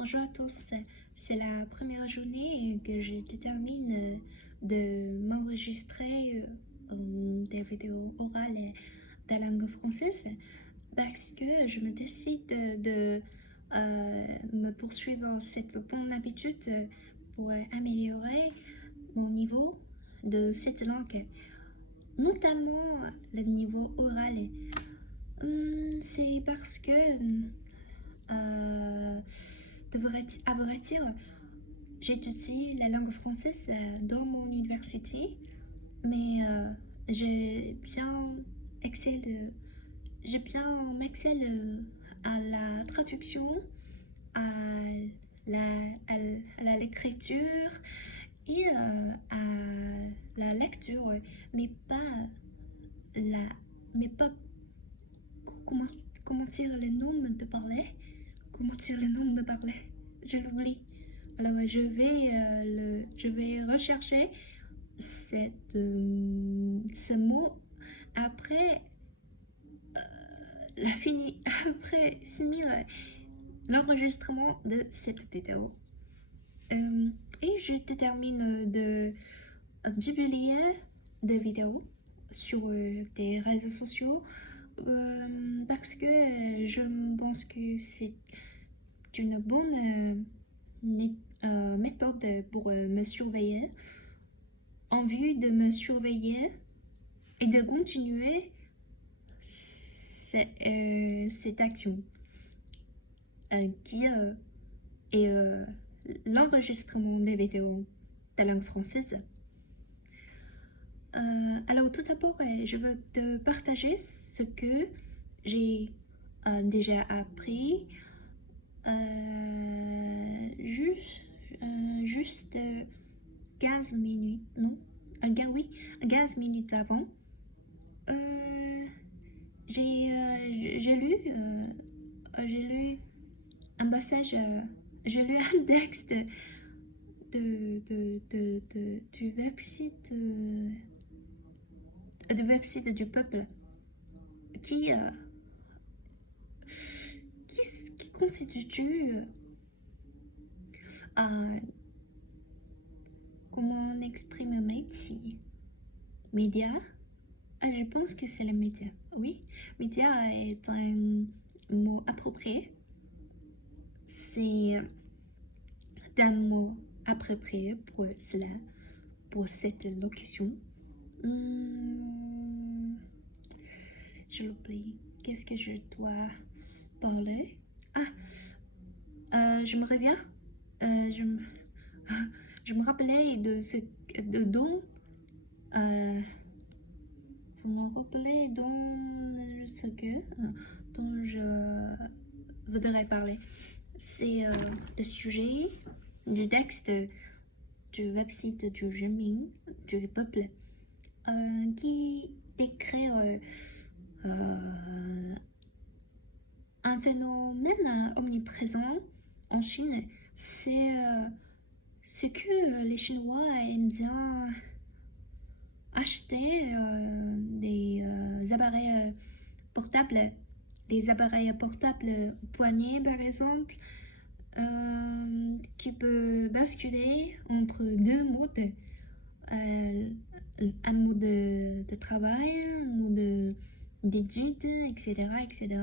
Bonjour à tous, c'est la première journée que je détermine de m'enregistrer des vidéos orales de la langue française parce que je me décide de me poursuivre cette bonne habitude pour améliorer mon niveau de cette langue, notamment le niveau oral. C'est parce que euh, à vrai dire, j'étudie la langue française dans mon université, mais j'ai bien excellé, j'ai bien excellé à la traduction, à la, à l'écriture et à la lecture, mais pas la, mais pas comment, comment dire le nom de parler, comment dire le nom de parler, je l'oublie. Alors je vais rechercher ce mot après après finir l'enregistrement de cette vidéo. Et je détermine de publier des vidéos sur des réseaux sociaux parce que je pense que c'est une bonne méthode pour me surveiller, en vue de me surveiller et de continuer cette action qui est l'enregistrement des vidéos de langue française. Alors tout d'abord, je veux te partager ce que j'ai déjà appris juste 15 minutes, non, oui, 15 minutes avant. J'ai lu un passage, j'ai lu un texte du website du peuple qui, qui constitue comment on exprime média. Je pense que c'est le média. Oui, média est un mot approprié. C'est un mot approprié pour cela, pour cette locution. Je l'oublie. Qu'est-ce que je dois parler? Je me reviens. Je me rappelais de ce dont je me rappelais dont je voudrais parler. C'est le sujet du texte du website du Gémin, du peuple, qui décrit un phénomène omniprésent en Chine. C'est ce que les Chinois aiment bien acheter des appareils portables, des appareils portables au poignet par exemple, qui peut basculer entre deux modes, un mode de travail, un mode d'études, etc., etc.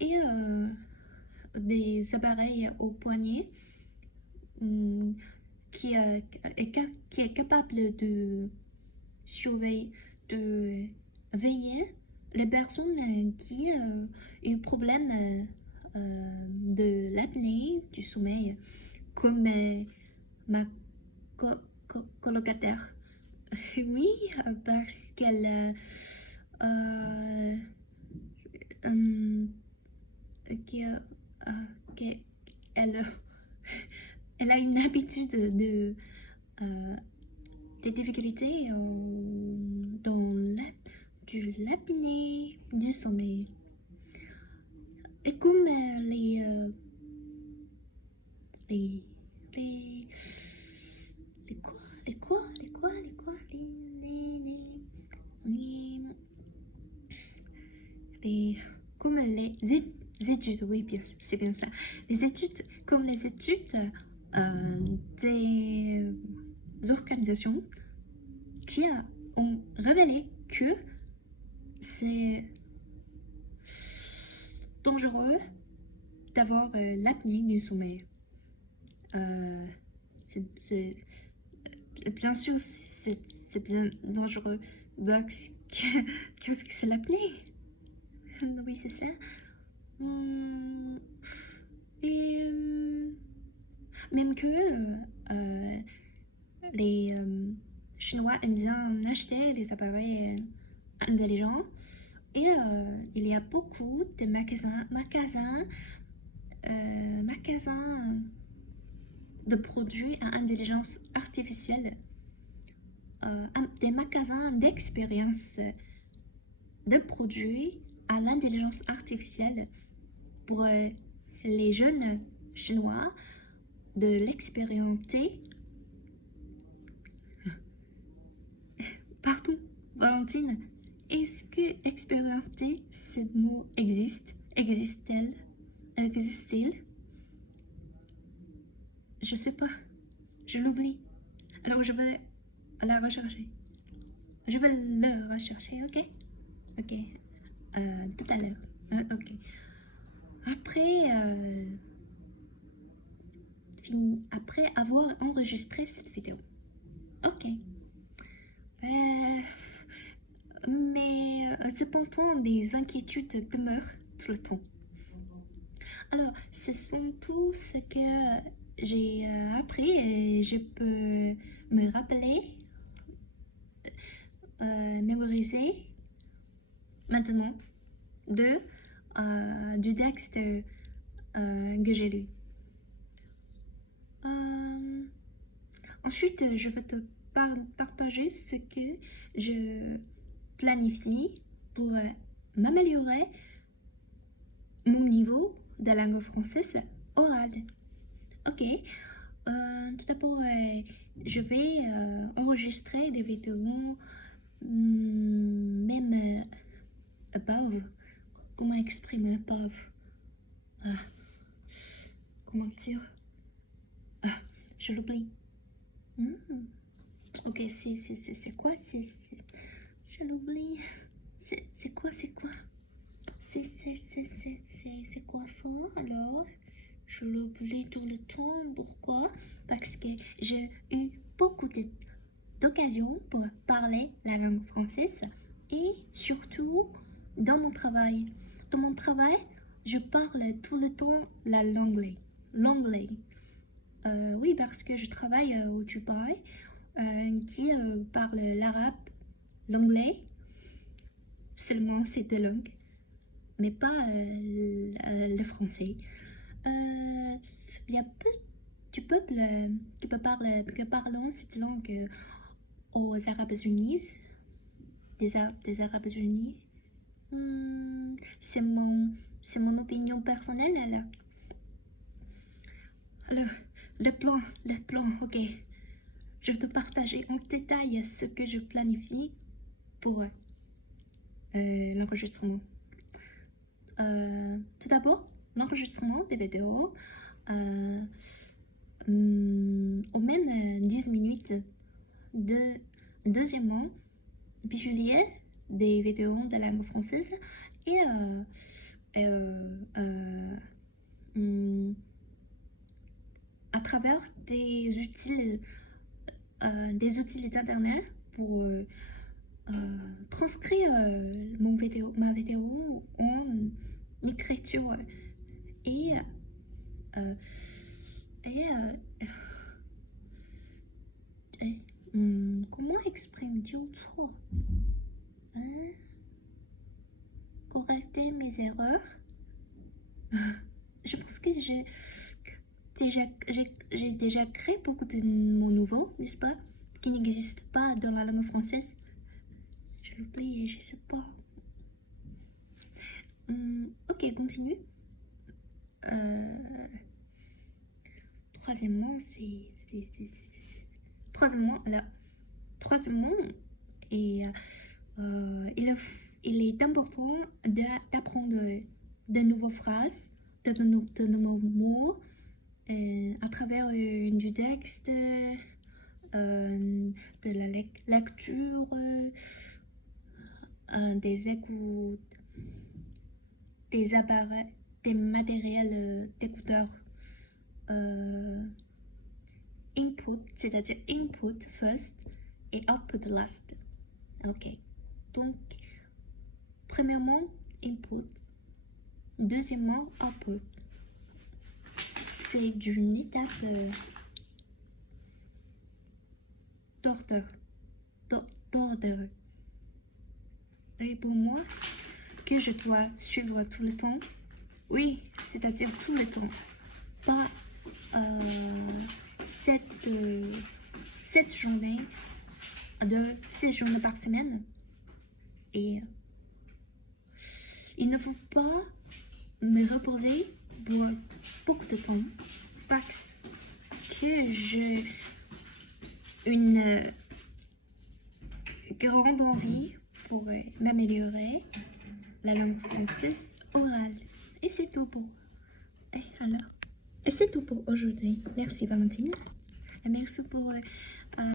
Et des appareils au poignet qui est capable de surveiller, de veiller les personnes qui ont un problème de l'apnée du sommeil, comme ma colocataire. Oui, parce qu'elle elle, elle a une habitude des difficultés dans l'apnée du sommeil. Et comme les comme les études études, oui, bien, c'est bien ça. Les études, comme les études des organisations qui ont révélé que c'est dangereux d'avoir l'apnée du sommeil. C'est bien sûr, c'est bien dangereux. Qu'est-ce que c'est l'apnée? Oui, c'est ça. Et même que les Chinois aiment bien acheter des appareils intelligents et il y a beaucoup de magasins de produits à intelligence artificielle, des magasins d'expérience de produits à l'intelligence artificielle pour les jeunes Chinois de l'expérimenter. Pardon, Valentine, est-ce que expérimenter, ce mot existe? Existe-t-il? Je sais pas, je l'oublie. Alors je vais la rechercher. Je vais le rechercher, ok? Ok, tout à l'heure. Ok. Après avoir enregistré cette vidéo. Ok. Mais cependant, des inquiétudes demeurent tout le temps. Alors, ce sont tout ce que j'ai appris et je peux me rappeler, mémoriser maintenant du texte que j'ai lu. Ensuite, je vais te partager ce que je planifie pour m'améliorer mon niveau de langue française orale. Ok, tout d'abord, je vais enregistrer des vidéos, même above. Comment exprimer above? Comment dire? Je l'oublie. Ok, c'est quoi? Je l'oublie. C'est quoi? C'est quoi ça? Alors, je l'oublie tout le temps. Pourquoi? Parce que j'ai eu beaucoup d'occasions pour parler la langue française et surtout dans mon travail. Dans mon travail, je parle tout le temps l'anglais. L'anglais. Oui, parce que je travaille au Dubaï, qui parle l'arabe, l'anglais, seulement ces deux langues, mais pas le français. Il y a peu du peuple qui parle cette langue aux Arabes Unis, des Arabes Unis. C'est mon opinion personnelle là. Alors, le plan, ok. Je vais te partager en détail ce que je planifie pour l'enregistrement. Tout d'abord, l'enregistrement des vidéos au même 10 minutes. Deuxièmement, publier des vidéos de langue française et à travers des outils d'internet pour transcrire ma vidéo en écriture et comment exprimer autre? Correcter mes erreurs. Je pense que j'ai déjà créé beaucoup de mots nouveaux, n'est-ce pas, qui n'existent pas dans la langue française. Je l'oublie, je sais pas. Ok, continue. Troisièmement, Troisièmement, et il est important d'apprendre de nouvelles phrases de nouveaux mots à travers du texte, de la lecture, des écoutes, des appareils, des matériels d'écouteurs. Input, c'est-à-dire input first et output last. Ok. Donc, premièrement, input. Deuxièmement, output. C'est une étape d'ordre. D'ordre. Et pour moi, que je dois suivre tout le temps. Oui, c'est-à-dire tout le temps. Pas 7 journées, 7 journées par semaine. Et il ne faut pas me reposer pour beaucoup de temps parce que j'ai une grande envie pour m'améliorer la langue française orale. Et c'est tout pour... Et c'est tout pour aujourd'hui. Merci Valentine. Et merci pour